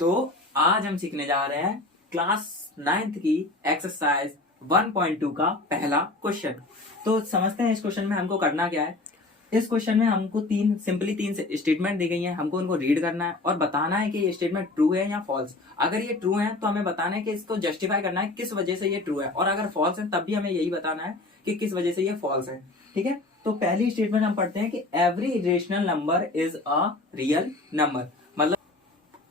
तो आज हम सीखने जा रहे हैं क्लास 9th की एक्सरसाइज 1.2 का पहला क्वेश्चन। तो समझते हैं इस क्वेश्चन में हमको करना क्या है। इस क्वेश्चन में हमको तीन स्टेटमेंट दी गई हैं, हमको उनको रीड करना है और बताना है कि ये स्टेटमेंट ट्रू है या फॉल्स। अगर ये ट्रू है तो हमें बताना है कि इसको जस्टिफाई करना है किस वजह से ये ट्रू है, और अगर फॉल्स है तब भी हमें यही बताना है कि किस वजह से ये फॉल्स है। ठीक है, तो पहली स्टेटमेंट हम पढ़ते हैं कि every irrational number is a real number. मतलब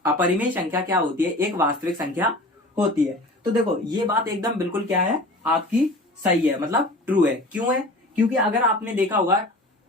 अपरिमेय संख्या क्या होती है? एक वास्तविक संख्या होती है। तो देखो ये बात एकदम बिल्कुल क्या है, आपकी सही है, मतलब ट्रू है। क्यों है? क्योंकि अगर आपने देखा होगा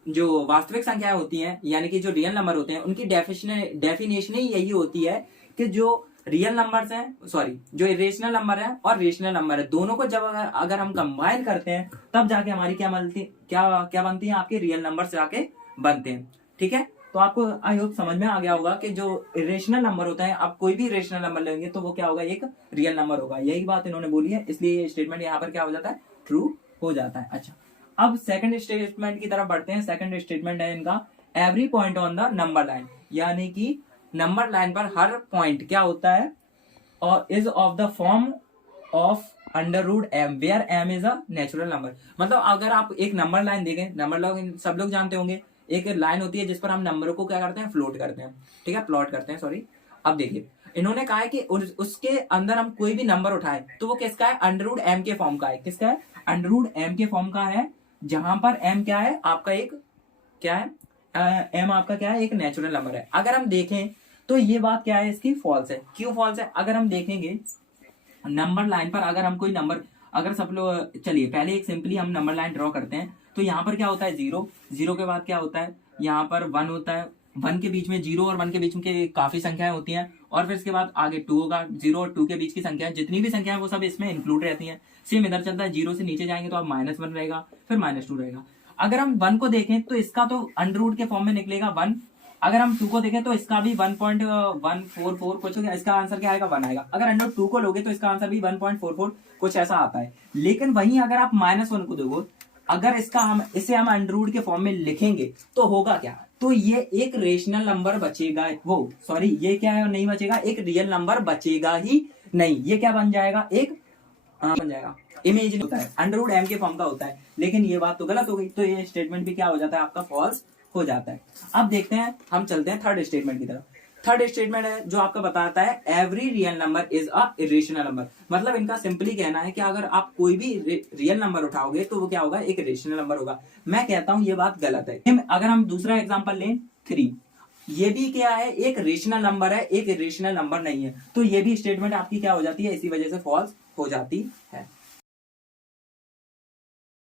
जो वास्तविक संख्याएं होती हैं यानी कि जो रियल नंबर होते हैं उनकी डेफिनेशन ही यही होती है कि जो रियल नंबर्स हैं, सॉरी जो इरेशनल नंबर है और रेशनल नंबर है, दोनों को जब अगर हम कंबाइन करते हैं तब जाके हमारी क्या बनती है, आपके रियल नंबर्स जाके बनते हैं। ठीक है, तो आपको आई होप समझ में आ गया होगा कि जो इरेशनल नंबर होता है, आप कोई भी इरेशनल नंबर लेंगे तो वो क्या होगा, एक रियल नंबर होगा। यही बात इन्होंने बोली है, इसलिए ये स्टेटमेंट यहाँ पर क्या हो जाता है, ट्रू हो जाता है। अच्छा, अब सेकंड स्टेटमेंट की तरफ बढ़ते हैं। सेकंड स्टेटमेंट है इनका every point on the number line, यानी कि नंबर लाइन पर हर पॉइंट क्या होता है, और is of the form of under root M where M is a natural number. मतलब अगर आप एक नंबर लाइन देखें, नंबर लाइन सब लोग जानते होंगे, एक लाइन होती है जिस पर हम नंबरों को क्या करते हैं, फ्लोट करते हैं। ठीक है, प्लॉट करते हैं, सॉरी। अब देखिए इन्होंने कहा है कि उसके अंदर हम कोई भी नंबर उठाएं तो वो किसका है, अंडर रूट एम के फॉर्म का है। किसका है? अंडर रूट एम के फॉर्म का है, जहां पर एम क्या है, आपका एक क्या है, एम आपका क्या है, एक नेचुरल नंबर है। अगर हम देखें तो ये बात क्या है, इसकी फॉल्स है। क्यों फॉल्स है? अगर हम देखेंगे नंबर लाइन पर अगर हम कोई नंबर, अगर सब लोग, चलिए पहले एक सिंपली हम नंबर लाइन ड्रॉ करते हैं। तो यहाँ पर क्या होता है, जीरो, जीरो के बाद क्या होता है, यहाँ पर वन होता है, वन के बीच में, जीरो और वन के बीच में काफी संख्याएं होती हैं, और फिर इसके बाद आगे टू होगा। जीरो और टू के बीच की संख्या, जितनी भी संख्या है वो सब इसमें इंक्लूड रहती हैं। सेम इधर चलता है, जीरो से नीचे जाएंगे तो अब -1 रहेगा, फिर -2 रहेगा। अगर हम वन को देखें तो इसका तो अंडर रूट के फॉर्म में निकलेगा 1। अगर हम टू को देखें तो इसका भी 1.144 कुछ हो गया, इसका आंसर क्या आएगा, 1 आएगा। अगर अंडर टू को लोगे तो इसका आंसर भी 1.44 कुछ ऐसा आता है। लेकिन वहीं अगर आप -1 को दोगे, अगर इसे हम अंडर रूट के फॉर्म में लिखेंगे तो होगा क्या, तो ये एक रेशनल नंबर बचेगा, ये क्या है, नहीं बचेगा, एक रियल नंबर बचेगा ही नहीं। ये क्या बन जाएगा, एक बन जाएगा इमेज होता है, अंडर रूट एम के फॉर्म का होता है। लेकिन ये बात तो गलत हो गई, तो ये स्टेटमेंट भी क्या हो जाता है, आपका फॉल्स हो जाता है। अब देखते हैं, हम चलते हैं थर्ड स्टेटमेंट की तरफ। थर्ड स्टेटमेंट है जो आपका बताता है every real number is a irrational number. मतलब इनका सिंपली कहना है कि अगर आप कोई भी रियल नंबर उठाओगे तो वो क्या होगा, एक इरेशनल नंबर होगा। मैं कहता हूं ये बात गलत है। अगर हम दूसरा एग्जांपल लें 3, ये भी क्या है, एक रेशनल नंबर है, एक इरेशनल नंबर नहीं है। तो ये भी स्टेटमेंट आपकी क्या हो जाती है, इसी वजह से फॉल्स हो जाती है।